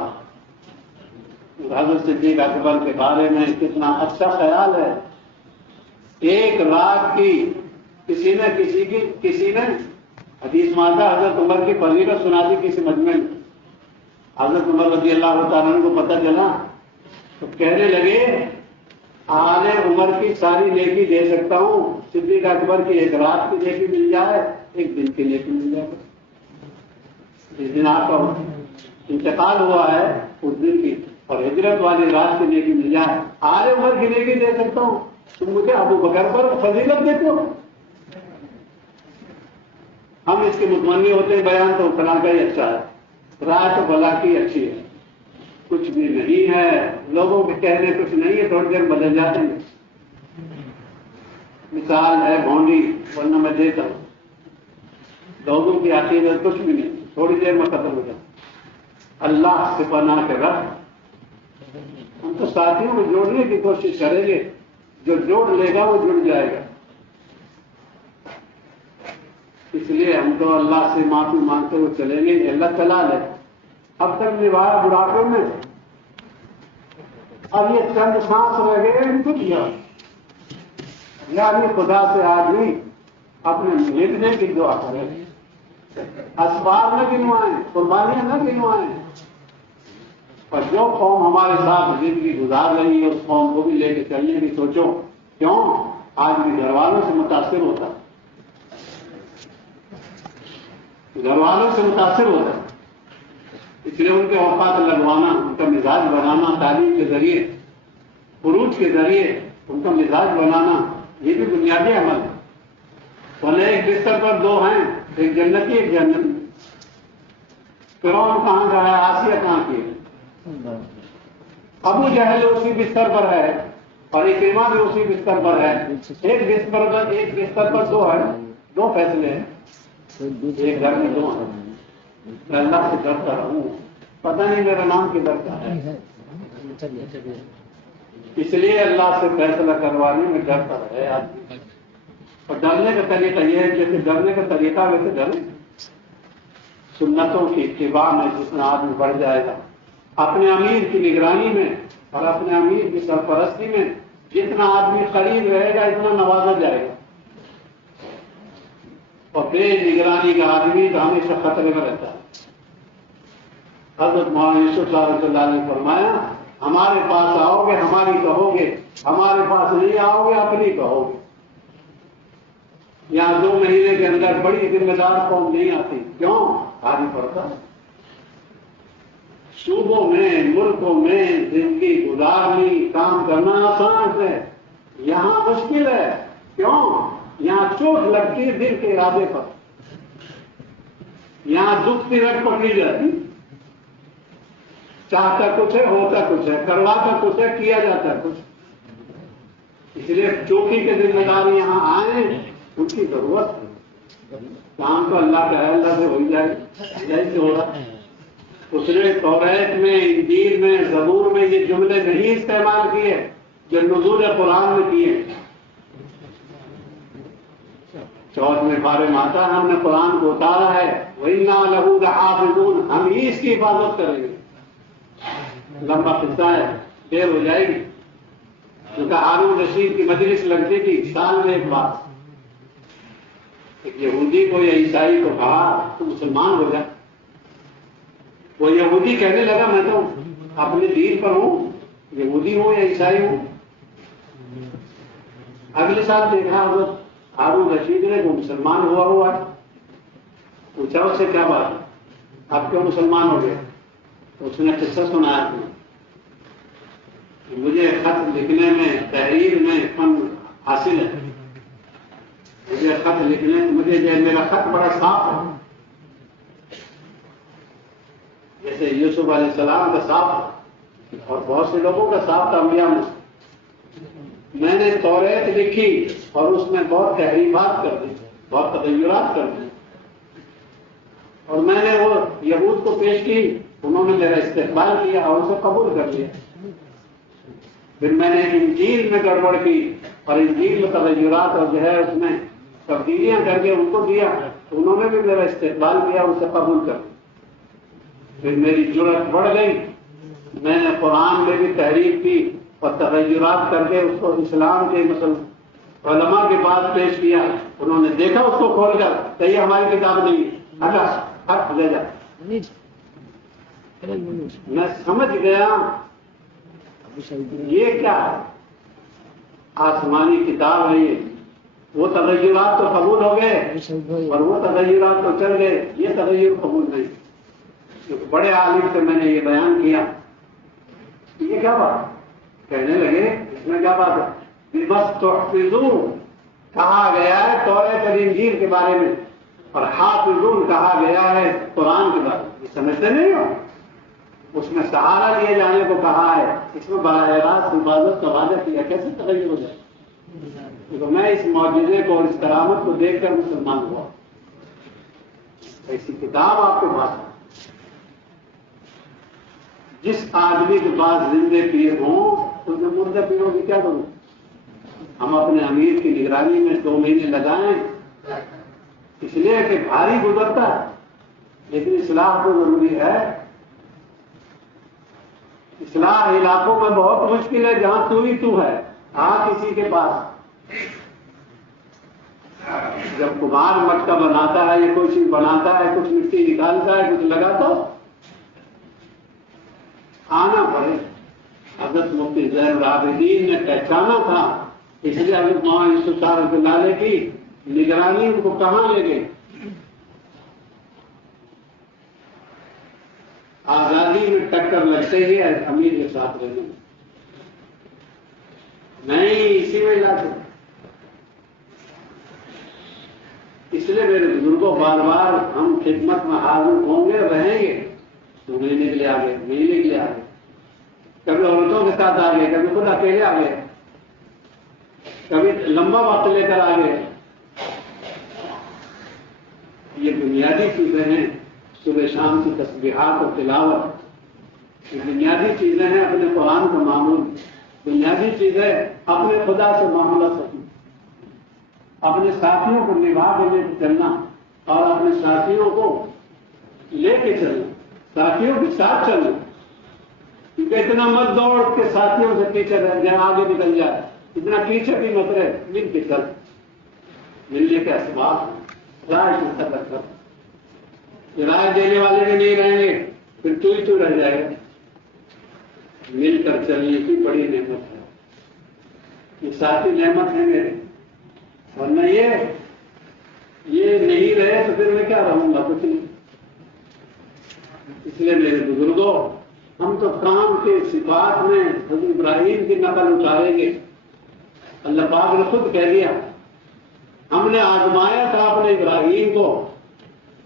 حضرت صدیق اکبر کے بارے میں کتنا اچھا خیال ہے. 1 رات کی کسی نے حدیث مانتا حضرت عمر کی فضیلت سنا دی کسی مجمع میں. حضرت عمر رضی اللہ تعالیٰ عنہ کو پتہ چلا تو کہنے لگے آل عمر کی ساری نیکی دے سکتا ہوں, صدیق اکبر کی 1 رات کی نیکی مل جائے, 1 دن کی نیکی مل جائے. جس دن آپ کا انتقال ہوا ہے اس دن کی اور ہجرت والی رات کی نیکی مل جائے, آل عمر کی نیکی دے سکتا ہوں. تم مجھے ابو بکر پر فضیلت دیتے ہو. ہم اس کے مطمئن ہوتے ہیں بیان تو فلاں کا ہی اچھا ہے, رائے تو بلا کی اچھی ہے. کچھ بھی نہیں ہے, لوگوں کے کہنے کچھ نہیں ہے, تھوڑی دیر بدل جاتے ہیں. مثال ہے بھونڈی, ورنہ میں دیتا ہوں. لوگوں کی عقیدت کچھ بھی نہیں, تھوڑی دیر میں ختم ہو جاتا. اللہ سے پناہ کے رکھ. ہم تو ساتھیوں کو جوڑنے کی کوشش کریں گے, جو جوڑ لے گا وہ جڑ جائے گا. اس لیے ہم تو اللہ سے معافی مانگتے ہوئے چلیں گے. اللہ چلا لے. اب تک نبھایا بڑھاپے میں, اب یہ چند سانس رہ گئے ان کو دیا. یعنی خدا سے آدمی اپنے مٹنے کی دعا کرے. اسباب نہ گنوائیں, قربانیاں نہ گنوائیں. اور جو قوم ہمارے ساتھ زندگی گزار رہی ہے اس قوم کو بھی لے کے چلنے کی سوچو. کیوں؟ آج بھی گھر والوں سے متاثر ہوتا, گھر والوں سے متاثر ہوتا. اس لیے ان کے اوقات لگوانا, ان کا مزاج بنانا, تعلیم کے ذریعے, فروج کے ذریعے ان کا مزاج بنانا, یہ بھی بنیادی عمل ہے. بھلے ایک بستر پر 2 ہیں, ایک جنتی ایک جنتی. فرعون کہاں کا ہے, آسیہ کہاں کی ہے؟ ابو جہل اسی بستر پر ہے اور اکرمہ بھی اسی بستر پر ہے. ایک بستر پر 2 ہیں, 2 فیصلے ہیں. ایک گھر میں 2 ہیں. میں اللہ سے ڈرتا رہوں, پتہ نہیں میرا نام کدھر کا ہے. اس لیے اللہ سے فیصلہ کروانے میں ڈرتا رہے آدمی. اور ڈرنے کا طریقہ یہ ہے, جیسے ڈرنے کا طریقہ ویسے ڈرے. سنتوں کی اتباع میں جتنا آدمی بڑھ جائے گا, اپنے امیر کی نگرانی میں اور اپنے امیر کی سرپرستی میں جتنا آدمی قریب رہے گا اتنا نوازا جائے گا. اور بے نگرانی کا آدمی تو ہمیشہ خطرے میں رہتا ہے. حضرت مولانا یوسف صاحب رضی اللہ علیہ نے فرمایا ہمارے پاس آؤ گے ہماری کہو گے, ہمارے پاس نہیں آؤ گے اپنی کہو گے. یہاں 2 مہینے کے اندر بڑی ذمہ دار قوم نہیں آتی. کیوں؟ بھاری پڑتا. صوبوں میں, ملکوں میں زندگی گزارنی, کام کرنا آسان ہے, یہاں مشکل ہے. کیوں؟ یہاں چوٹ لگتی ہے دل کے ارادے پر، یہاں دکھ کی رٹ پکڑی جاتی، چاہتا کچھ ہے، ہوتا کچھ ہے، کرواتا کچھ ہے، کیا جاتا کچھ۔ اس لیے چوکی کے ذمہ دار یہاں آئے، ان کی ضرورت ہے۔ کام تو اللہ کا ہے، اللہ سے ہو جائے، اللہ سے ہو رہا۔ اس نے توریت میں، انجیل میں، زبور میں یہ جملے نہیں استعمال کیے جو نزول قرآن میں کیے۔ 4ویں پارے میں آتا ہے، ہم نے قرآن کو اتارا ہے، وَإِنَّا لَهُ لَحَافِظُونَ، ہم ہی اس کی حفاظت کریں گے۔ لمبا قصہ ہے، دیر ہو جائے گی، کیونکہ ہارون رشید کی مجلس لگتی تھی سال میں ایک بار۔ ایک یہودی کو یا عیسائی کو کہا تو مسلمان ہو جا۔ وہ یہودی کہنے لگا میں تو اپنے دین پر ہوں، یہودی ہوں یا عیسائی ہوں۔ اگلے سال دیکھا حضرت ہارون رشید نے وہ مسلمان ہوا ہے، پوچھا اس سے کیا بات ہے، آپ کیوں مسلمان ہو گئے؟ اس نے قصہ سنایا کہ مجھے خط لکھنے میں، تحریر میں فن حاصل ہے، مجھے خط لکھنے، مجھے میرا خط بڑا صاف ہے، جیسے یوسف علیہ السلام کا صاف ہے اور بہت سے لوگوں کا صاف تھا انبیاء میں۔ میں نے توریت لکھی اور اس میں بہت تحریفات کر دی، بہت تغیرات کر دی، اور میں نے وہ یہود کو پیش کی، انہوں نے میرا استقبال کیا اور اسے قبول کر لیا۔ پھر میں نے انجیل میں گڑبڑ کی اور انجیل میں تغیرات اور جو ہے اس میں تبدیلیاں کر کے ان کو دیا، تو انہوں نے بھی میرا استقبال کیا، اسے قبول کر لیا۔ پھر میری جرأت بڑھ گئی، میں نے قرآن میں بھی تحریف کی اور تغیرات کر کے اس کو اسلام کے علماء کے پاس پیش کیا۔ انہوں نے دیکھا اس کو کھول کر کہ یہ ہماری کتاب نہیں ہے، ہٹ لے جا۔ میں سمجھ گیا یہ کیا ہے، آسمانی کتاب ہے یہ۔ وہ تغیرات تو قبول ہو گئے اور وہ تغیرات تو چل گئے، یہ تغیر قبول نہیں۔ بڑے عالم سے میں نے یہ بیان کیا، یہ کیا بات؟ کہنے لگے اس میں کیا بات ہے؟ بس تحفظون کہا گیا ہے توریت اور انجیل کے بارے میں، اور حافظون کہا گیا ہے قرآن کے بارے میں، یہ سمجھتے نہیں ہو؟ اس میں سہارا لیے جانے کو کہا ہے، اس میں براہ راست حفاظت کا وعدہ کیا، کیسے تغیر ہو جائے؟ تو میں اس معجزے کو اور اس کرامت کو دیکھ کر مسلمان ہوا۔ ایسی کتاب آپ کے پاس ہے، جس آدمی کے پاس زندے پیر ہوں اس میں مردہ پیروں کی کیا کروں؟ ہم اپنے امیر کی نگرانی میں 2 مہینے لگائیں اس لیے کہ بھاری گزرتا ہے، لیکن اصلاح تو ضروری ہے۔ اصلاح علاقوں میں بہت مشکل ہے جہاں تو ہی تو ہے، کسی کے پاس جب کمار مٹکا بناتا ہے یا کوئی چیز بناتا ہے، کچھ مٹی نکالتا ہے، کچھ لگاتا ہے، آنا پڑے۔ حضرت مفتی زین العابدین نے پہچانا تھا، اس لیے حضرت مولانا یوسف صاحب رحمۃ اللہ علیہ کی نگرانی ان کو کہاں لے گئی؟ آزادی میں ٹکر لگتے ہی امیر کے ساتھ رہنے میں نہیں، اسی میں لاتے۔ اس لیے میرے بزرگوں بار بار ہم خدمت میں حاضر ہوں گے، رہیں گے، 2 مہینے کے لیے آگے، مہینے کے لیے آگے، کبھی عورتوں کے ساتھ آگے، کبھی خود اکیلے آگے، کبھی لمبا وقت لے کر آگے۔ یہ بنیادی چیزیں ہیں، صبح شام کی تسبیحات اور تلاوت، یہ بنیادی چیزیں ہیں اپنے قرآن کا معمول، بنیادی چیزیں اپنے خدا سے معاملہ سکوں، اپنے ساتھیوں کو نبھا کے لے کے چلنا اور اپنے ساتھیوں کو لے کے چلنا، ساتھیوں کے ساتھ چلنا، کیونکہ اتنا مت دوڑ کے ساتھیوں سے پیچھے رہ جائے، آگے نکل جائے، اتنا پیچھے بھی مت رہے، مل کے چل، ملنے کے اسباب رائے کی طرف کر، رائے دینے والے بھی نہیں رہیں گے پھر تو ہی تو رہ جائے گا۔ مل کر چلنے کی بڑی نعمت ہے، یہ ساتھی نعمت ہے میرے، ورنہ یہ نہیں رہے تو پھر میں کیا رہوں گا؟ کچھ نہیں۔ اس لیے میرے بزرگوں، ہم تو کام کے صفات میں حضرت ابراہیم کی نقل اتاریں گے۔ اللہ پاک نے خود کہہ دیا ہم نے آزمایا تھا اپنے ابراہیم کو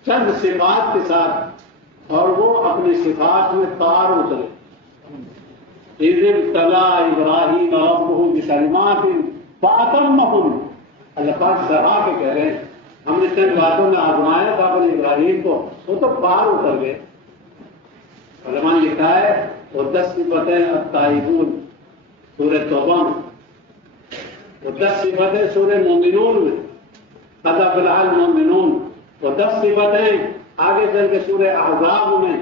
چند صفات کے ساتھ، اور وہ اپنی صفات میں پار اترے۔ اذ ابتلی ابراہیم ربہ بکلمات فاتمہن، اللہ پاک سہا کے کہہ رہے ہیں ہم نے چند باتوں میں آزمایا تھا اپنے ابراہیم کو، وہ تو پار اتر گئے۔ علماء نے لکھا ہے وہ 10 صفتیں التائبون سورہ توبہ میں، وہ 10 صفتیں سورہ مومنون میں، قد افلح المؤمنون، وہ 10 صفتیں آگے چل کے سورہ احزاب میں،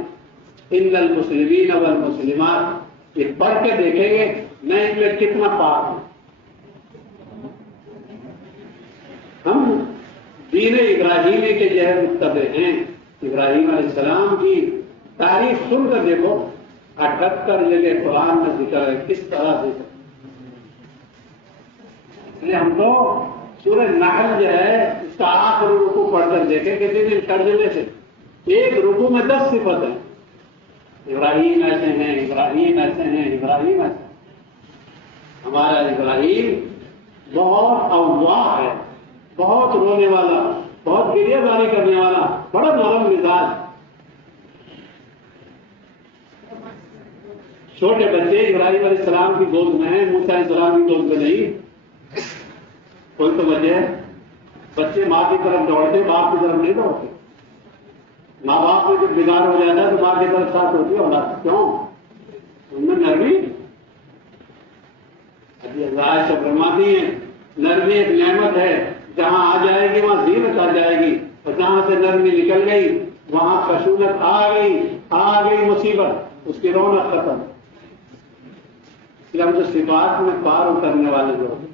ان المسلمین والمسلمات، یہ پڑھ کے دیکھیں گے میں ان میں کتنا پاک ہوں۔ ہم دین ابراہیمی کے جو ہے متبع ہیں۔ ابراہیم علیہ السلام کی تاریخ سن کر دیکھو، 78 جگہ قرآن میں ذکر ہے کس طرح سے۔ اس لیے ہم تو سورہ نحل جو ہے اس کا آخری رکوع پڑھ کر دیکھیں کسی دن ترجمے سے، ایک رکوع میں 10 صفت ہیں۔ ابراہیم ایسے ہیں، ابراہیم ایسے ہیں، ابراہیم ایسے ہیں۔ ہمارا ابراہیم بہت اواہ ہے، بہت رونے والا، بہت گریہ زاری کرنے والا، بڑا نرم مزاج۔ چھوٹے بچے ابراہیم علیہ السلام کی گود میں ہیں، موسیٰ علیہ السلام کی گود میں نہیں۔ کوئی تو وجہ ہے، بچے ماں کی طرف دوڑتے، باپ کی طرف نہیں دوڑتے۔ ماں باپ میں جب بگاڑ ہو جاتا ہے تو ماں کی طرف ساتھ ہوتی ہے اولاد، کیوں؟ ان میں نرمی، عائشہ فرماتی ہیں نرمی ایک نعمت ہے، جہاں آ جائے گی وہاں زینت آ جائے گی، اور جہاں سے نرمی نکل گئی وہاں خشونت آ گئی مصیبت، اس کی رونق ختم۔ اس لیے ہم جو صفات میں پار اترنے والے لوگ،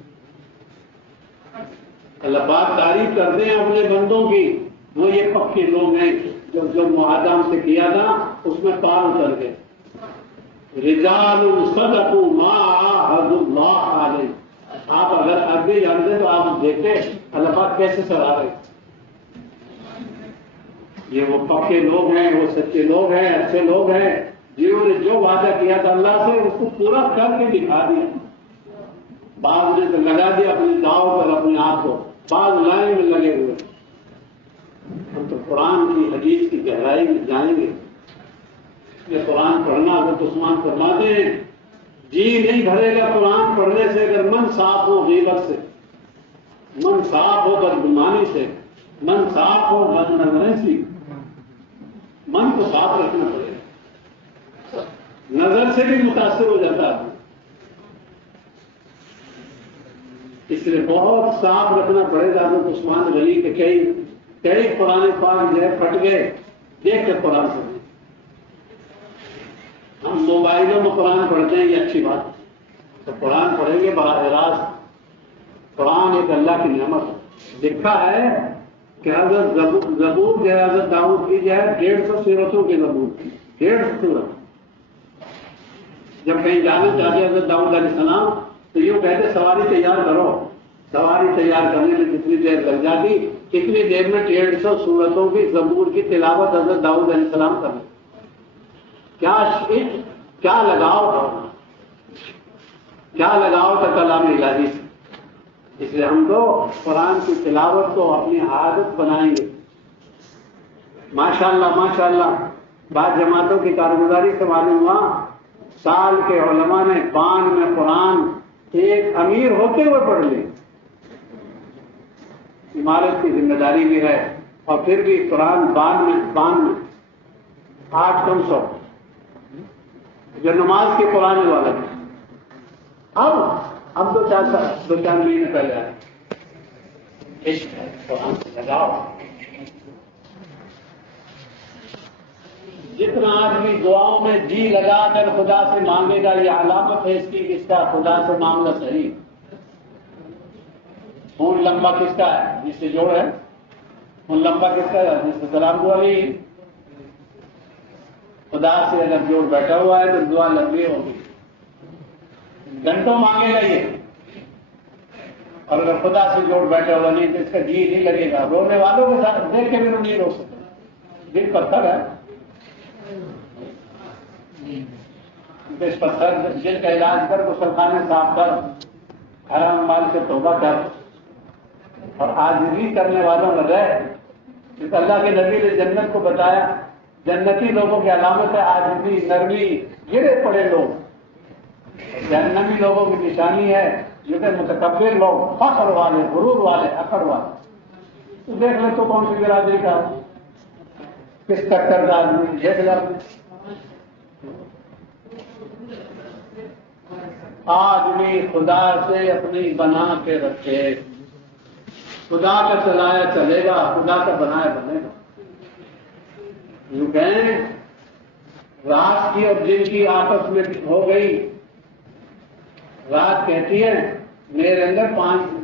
اللہ پاک تعریف کرتے ہیں اپنے بندوں کی، وہ یہ پکے لوگ ہیں جو معاہدہ ہم سے کیا تھا اس میں پار اتر گئے۔ رجال صدقوا ما عاهدوا اللہ علیہ۔ آپ اگر آگے جانتے تو آپ دیکھتے اللہ پاک کیسے سرا رہے۔ یہ وہ پکے لوگ ہیں، وہ سچے لوگ ہیں، اچھے لوگ ہیں، جنہوں نے جو وعدہ کیا تھا اللہ سے اس کو پورا کر کے دکھا دیا۔ بعض نے تو لگا دیا اپنی داؤ پر اپنے آپ کو، بعض لائن میں لگے ہوئے۔ ہم تو قرآن کی حدیث کی گہرائی میں جائیں گے۔ یہ قرآن پڑھنا حضرت عثمان فرماتے ہیں جی نہیں بھرے گا قرآن پڑھنے سے اگر من صاف ہو غیبت سے، من صاف ہو بدگمانی سے، من صاف ہو بدنظری سے۔ من کو صاف رکھنا پڑے گا، نظر سے بھی متاثر ہو جاتا ہے، اس لیے بہت صاف رکھنا پڑے گا۔ حضرت عثمان غنی کے کئی قرآن پاک جو ہے پھٹ گئے دیکھ کے قرآن سے۔ ہم موبائلوں میں قرآن پڑھتے ہیں، یہ اچھی بات ہے، تو قرآن پڑھیں گے براہ راست۔ قرآن ایک اللہ کی نعمت ہے۔ لکھا ہے کہ حضرت زبور جو ہے حضرت داؤد کی جو ہے 150 سورتوں کی زبور کی، 150 سورت۔ جب کہیں جانا چاہتے حضرت داؤد علیہ السلام تو یوں کہتے سواری تیار کرو، سواری تیار کرنے میں جتنی دیر لگ جاتی اتنی دیر میں 150 سورتوں کی زبور کی تلاوت حضرت داؤد علیہ السلام کرنے۔ کیا عشق، کیا لگاؤ تھا کلام الہی سے۔ اس لیے ہم تو قرآن کی تلاوت کو اپنی عادت بنائیں گے۔ ماشاءاللہ ماشاءاللہ، بعض جماعتوں کی کارگزاری سے معلوم ہوا سال کے علماء نے بان میں قرآن ایک امیر ہوتے ہوئے پڑھ لی۔ عمارت کی ذمہ داری بھی ہے اور پھر بھی قرآن بان میں 8 کم 100 جو نماز کے قرآن والا ہے۔ اب 2-4 مہینے پہلے آئے عشق ہے قرآن سے لگاؤ۔ جتنا آدمی دعاؤں میں جی لگا کر خدا سے مانگے گا، یہ علامت ہے اس کی کہ اس کا خدا سے معاملہ صحیح۔ خون لمبا کس کا ہے؟ جس سے جوڑ ہے۔ خون لمبا کس کا ہے؟ جس سے سلام دعا نہیں۔ خدا سے اگر جوڑ بیٹھا ہوا ہے تو دعا لمبی ہوگی، گھنٹوں مانگے گا یہ، اور اگر خدا سے جوڑ بیٹھا ہوا نہیں تو اس کا جی نہیں لگے گا۔ رونے والوں کے ساتھ دیکھ کے بھی وہ نہیں رو سکتے، دل پتھر ہے، اس پتھر دل کا علاج کر، غسل خانے صاف کر، حرام مال سے توبہ کر، اور عاجزی کرنے والوں میں رہ. اس اللہ کے نبی نے جنت کو بتایا. جنتی لوگوں کی علامت ہے عاجزی، نرمی، گرے پڑے لوگ. جہنمی لوگوں کی نشانی ہے جو کہ متکبر لوگ، فخر والے، غرور والے، اکڑ والے. تو دیکھ لیں تو کون سی برادری کا کس ٹکر آدمی دیکھ لیں. آدمی خدا سے اپنی بنا کے رکھے، خدا کا چلایا چلے گا، خدا کا بنایا بنے گا. یوں کہیں رات کی اور دن کی آپس میں ہو گئی. رات کہتی ہے میرے اندر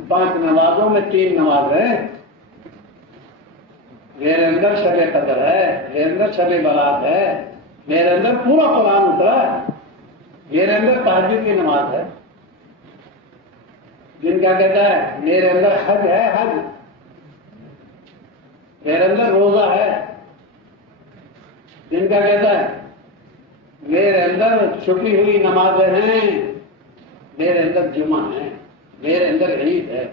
پانچ نمازوں میں 3 نماز ہے. میرے اندر شب قدر ہے، میرے اندر شب برات ہے، میرے اندر پورا قرآن اترا ہے، میرے اندر تہجد کی نماز ہے. دن کیا کہتا ہے میرے اندر حج ہے، حج، میرے اندر روزہ ہے. دن کیا کہتا ہے میرے اندر چھپی ہوئی نمازیں ہیں، میرے اندر جمعہ ہے، میرے اندر عید ہے.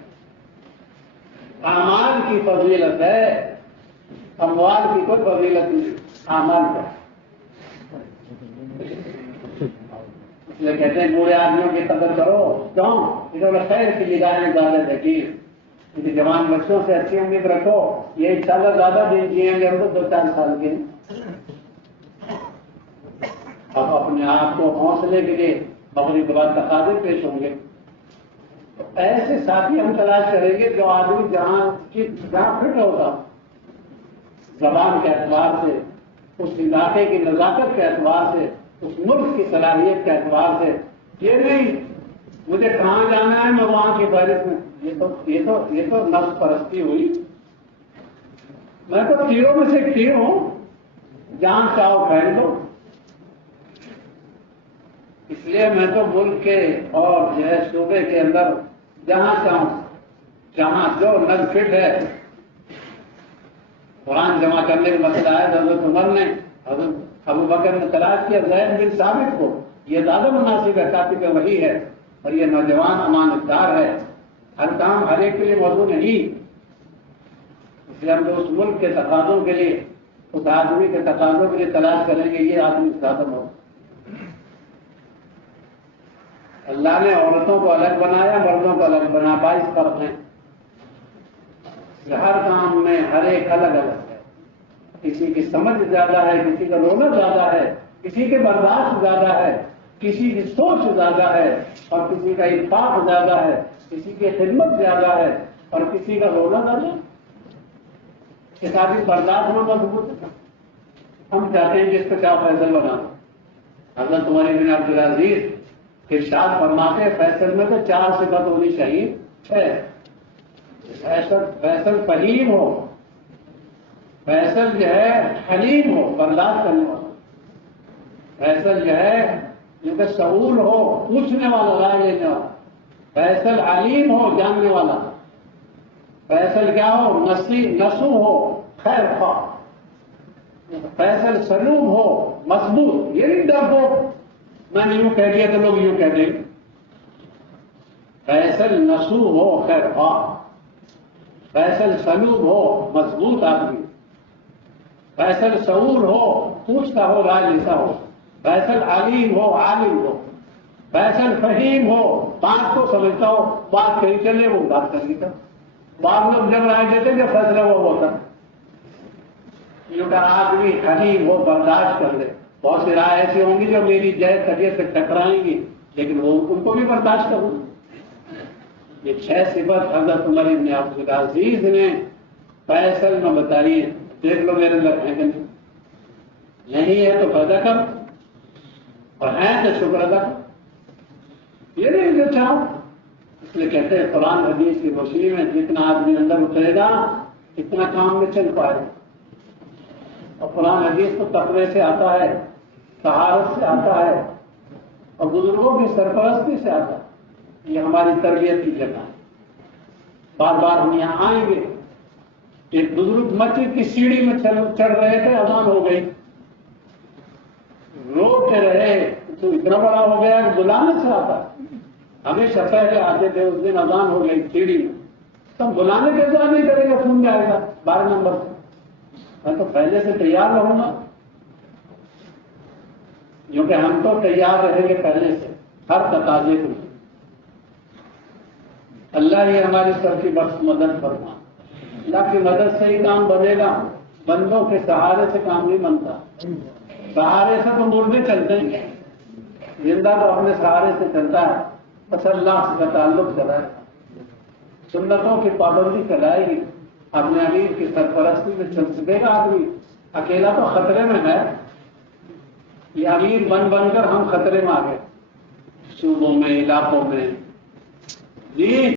اعمال کی فضیلت ہے، اموال کی کوئی فضیلت نہیں، اعمال کا. اس لیے کہتے ہیں بوڑھے آدمیوں کی قدر کرو. کیوں؟ انہوں نے خیر کی نگاہیں زیادہ دیکھی. کسی جوان بچوں سے اچھی امید رکھو، یہ انشاءاللہ زیادہ دن جیئیں گے، ہم تو 2-4 سال کے. اب اپنے آپ کو حوصلے کے لیے مغرب کے بعد تقاضے پیش ہوں گے. تو ایسے ساتھی ہم تلاش کریں گے جو آدمی جہاں فٹ ہوگا، زبان کے اعتبار سے، اس علاقے کی نزاکت کے اعتبار سے، اس ملک کی صلاحیت کے اعتبار سے. یہ نہیں مجھے کہاں جانا ہے میں وہاں کی فہرست میں. یہ تو نفس پرستی ہوئی. میں تو تیروں میں سے ایک تیر ہوں، جان چاہو پھیل دو. اس لیے میں تو ملک کے اور جو ہے صوبے کے اندر جہاں چاہوں، جہاں جو نگ فٹ ہے. قرآن جمع کرنے کا مسئلہ ہے. حضرت عمر نے، حضرت ابو بکر نے تلاش کیا زید بن ثابت کو. یہ زیادہ مناسب ہے، کاتب وحی ہے اور یہ نوجوان امانت دار ہے. ہر کام ہر ایک کے لیے موضوع نہیں. اس لیے ہم تو اس ملک کے تقاضوں کے لیے، اس آدمی کے تقاضوں کے لیے تلاش کریں گے یہ آدمی زیادہ ہو. اللہ نے عورتوں کو الگ بنایا، مردوں کو الگ بنا. 22 فرق ہیں. ہر کام میں ہر ایک الگ الگ ہے. کسی کی سمجھ زیادہ ہے، کسی کا رونق زیادہ ہے، کسی کے برداشت زیادہ ہے، کسی کی سوچ زیادہ ہے اور کسی کا اتفاق زیادہ ہے، کسی کی خدمت زیادہ ہے اور کسی کا رونا زیادہ ہے. اس آدمی برداشت میں مضبوط ہے. ہم چاہتے ہیں کہ اس کا کیا فیصل بنا. حضرت عمر بن عبدالعزیز ارشاد فرماتے فیصل میں تو 4 صفت ہونی چاہیے، 6. فیصل فہیم ہو، فیصل جو ہے حلیم ہو، برداشت کرنے والا. فیصل جو ہے جو کہ سعول ہو، پوچھنے والا، رائے لینے والا. فیصل علیم ہو، جاننے والا. فیصل کیا ہو، نسو ہو، خیر خواہ. فیصل سلوم ہو، مضبوط. یہ نہیں ڈر ہو میں نے یوں کہہ دیا تو لوگ یوں کہہ دیں. فیصل نسو ہو، خیر خواہ. فیصل سلوم ہو، مضبوط آدمی. فیصل سعور ہو، پوچھتا ہو، رائے لیتا ہو. فیصل علیم ہو، عالم ہو. فیصل فہیم ہو، بات کو سمجھتا ہو، بات کہیں چلے وہ بات کر لیتا. بعض لوگ جب رائے دیتے جب فیصلہ وہ ہوتا کا آدمی حلیم ہو، برداشت کر لے. بہت سی رائے ایسی ہوں گی جو میری جائز طبیعت سے ٹکرائیں گی لیکن وہ ان کو بھی برداشت کروں. یہ 6 صفت حضرت عمر بن عبدالعزیز نے فیصل میں بتائی ہے. دیکھ لو میرے اندر ہے کہ نہیں ہے تو پیدا کر اور ہے تو شکر ادا کر. یہ نہیں جو چاہو. اس لیے کہتے ہیں قرآن حدیث کی روشنی میں جتنا آدمی اندر اترے گا اتنا کام میں چل پائے گا. اور قرآن حدیث تو تقوی سے آتا ہے، طہارت سے آتا ہے اور بزرگوں کی سرپرستی سے آتا ہے. یہ ہماری تربیت کی جگہ ہے. بار بار ہم یہاں آئیں گے. ایک بزرگ مسجد کی سیڑھی میں چڑھ رہے تھے، اذان ہو گئی. روتے رہے تو اتنا بڑا ہو گیا کہ بلانے سے آتا. ہمیشہ پہلے آتے تھے، اس دن اذان ہو گئی سیڑھی میں. تب بلانے کے ساتھ نہیں کرے گا، سن جائے گا 12 نمبر سے. میں تو پہلے سے تیار رہوں گا، کیونکہ ہم تو تیار رہیں گے پہلے سے ہر تقاضے کو. اللہ یہ ہماری سب کی بخش مدد فرما. اللہ کی مدد سے ہی کام بنے گا، بندوں کے سہارے سے کام نہیں بنتا. سہارے سے تو مردے چلتے ہیں، زندہ تو اپنے سہارے سے چلتا ہے. بس اللہ سے کا تعلق کرائے، سنتوں کی پابندی کرائے گی، اپنے امیر کی سرپرستی میں چل سکے گا آدمی. اکیلا تو خطرے میں ہے، یہ امیر بن کر ہم خطرے میں آ گئے، صوبوں میں، علاقوں میں. جی